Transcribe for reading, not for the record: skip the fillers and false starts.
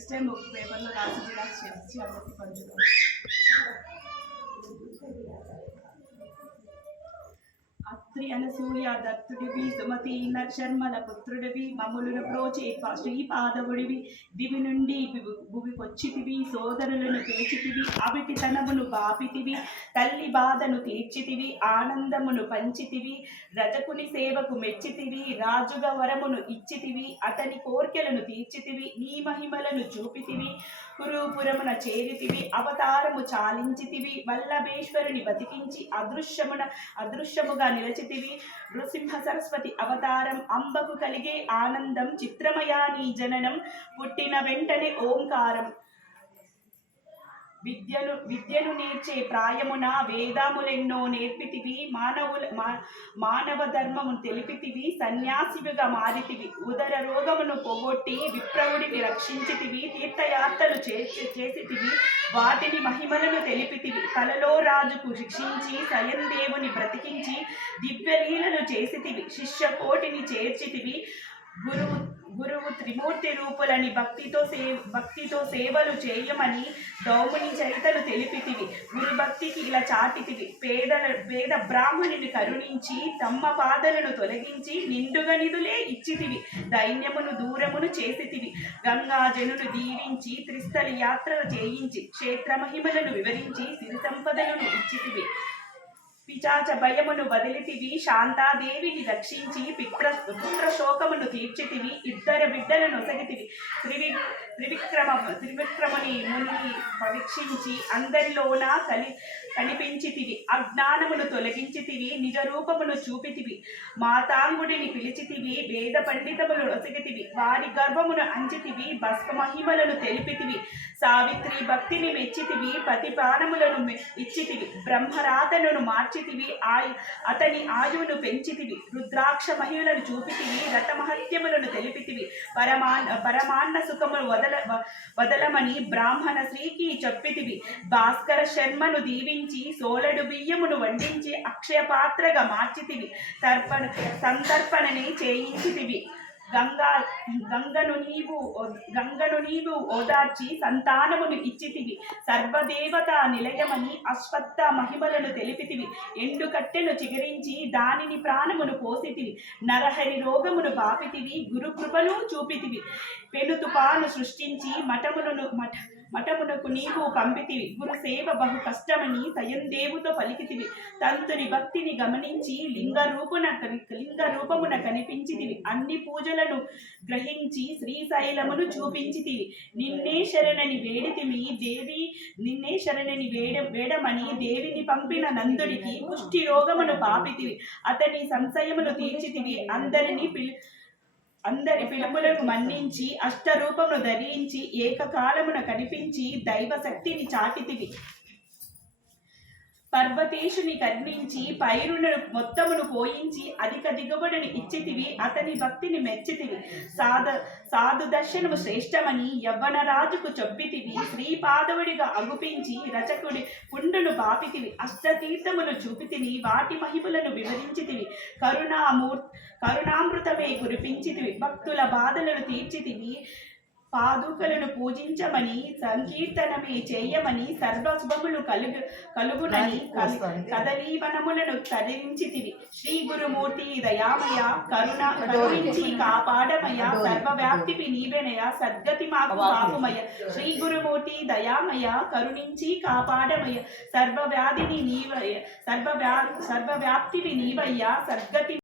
Next time ఒక పేపర్లో రాసి జిరాక్స్ చేసి అందరికి పంచుతాం. అత్రి అనసూయ దత్తుడివి సుమతి నర్శర్మల పుత్రుడివి మమ్ములను ప్రోచే శ్రీపాదవుడివి దివి నుండి భువికొచ్చితివి సోదరులను పిలిచితివి అవిటి తనమును బాపితివి తల్లి బాధను తీర్చితివి ఆనందమును పంచితివి రజకుని సేవకు మెచ్చితివి రాజుగా వరమును ఇచ్చితివి అతని కోర్కెలను తీర్చితివి నీ మహిమలను చూపితివి కురూపురమున చేరితివి అవతారము చాలించితివి వల్లభేశ్వరుని బతికించి అదృశ్యముగా నిలచితివి నృసింహ సరస్వతి అవతారం అంబకు కలిగే ఆనందం చిత్రమయా నీ జననం పుట్టిన వెంటనే ఓంకారం విద్యను నేర్చే ప్రాయమున వేదాములెన్నో నేర్పితివి మానవ ధర్మమును తెలిపితివి సన్యాసివిగా మారితివి ఉదర రోగమును పోగొట్టి విప్రవుడిని రక్షించితివి తీర్థయాత్రలు చేసితివి వాటిని మహిమలను తెలిపితివి కలలో రాజుకు శిక్షించి స్వయందేవుని బ్రతికించి దివ్యలీలను చేసితివి శిష్య కోటిని చేర్చితివి గురువు త్రిమూర్తి రూపులని భక్తితో సేవలు చేయమని దౌముని చరితలు తెలిపితివి గురు భక్తికి ఇలా చాటితివి పేద బ్రాహ్మణుని కరుణించి తమ్మ బాధలను తొలగించి నిండుగా నిధులే ఇచ్చితివి దైన్యమును దూరమును చేసితివి గంగా జనులు దీవించి త్రిస్థలి యాత్రలు చేయించి క్షేత్ర మహిమలను వివరించి సిరి సంపదలను ఇచ్చితివి పిచాచ భయమును వదిలితివి శాంతాదేవిని రక్షించి పుత్ర శోకమును తీర్చితివి ఇద్దరు బిడ్డలను నొసగితివి త్రివిక్రముని ముని పరీక్షించి అందరిలోన కనిపించితివి అజ్ఞానమును తొలగించితివి నిజ రూపమును చూపితివి మాతాంగుడిని పిలిచితివి వేద పండితములు నొసగితివి వారి గర్భమును అంచితివి భస్మ మహిమలను తెలిపితివి సావిత్రి భక్తిని మెచ్చితివి పతి ప్రాణములను ఇచ్చితివి బ్రహ్మరాతలను మార్చితివి అతని ఆయువును పెంచితివి రుద్రాక్ష మహిమలను చూపితివి రతమహత్యములను తెలిపితివి పరమాన్న సుఖమును వదలమని బ్రాహ్మణ శ్రీకి చెప్పితివి భాస్కర శర్మను దీవించి సోలడు బియ్యమును వండించి అక్షయ పాత్రగా మార్చితివి సంతర్పణని చేయించితివి గంగను నీవు ఓదార్చి సంతానమును ఇచ్చితివి సర్వదేవత నిలయమని అశ్వత్థ మహిమలను తెలిపితివి ఎండు కట్టెను చిగురించి దానిని ప్రాణమును పోసితివి నరహరి రోగమును బాపితివి గురు కృపను చూపితివి పెను తుపాను సృష్టించి మఠమునకు నీవు పంపితివి గురు సేవ బహు కష్టమని స్వయందేవుతో పలికితివి తంతుని భక్తిని గమనించి లింగ రూపమున కనిపించితివి అన్ని పూజలను గ్రహించి శ్రీశైలమును చూపించితివి నిన్నే శరణని వేడమని దేవిని పంపిన నందుడికి కుష్టి రోగమును పాపితివి అతని సంశయమును తీర్చితివి అందరి పిలుపులకు మన్నించి అష్టరూపమును ధరించి ఏకకాలమున కనిపించి దైవశక్తిని చాటితివి పర్వతేశుని కర్ణించి పైరును మొత్తమును పోయించి అధిక దిగుబడిని ఇచ్చితివి అతని భక్తిని మెచ్చితివి సాధు దర్శనము శ్రేష్టమని యవ్వనరాజుకు చెప్పితివి శ్రీపాదవుడిగా అగుపించి రచకుడి పుండును బాపితివి అష్టతీర్థమును చూపితివి వాటి మహిమలను వివరించితివి కరుణామృతమే కురిపించితివి భక్తుల బాధలను తీర్చితివి పాదుకలను పూజించమని సంకీర్తనమే చేయమని సర్వశుభములు కలుగునని కదలీవనములను తరించితివి శ్రీ గురుమూర్తి దయామయ కరుణించి కాపాడమయ సర్వవ్యాప్తివి నీవెనయ సద్గతి మాకు పాపుమయ శ్రీ గురుమూర్తి దయామయ కరుణించి కాపాడమయ సర్వవ్యాప్తివి నీవయ్య సద్గతి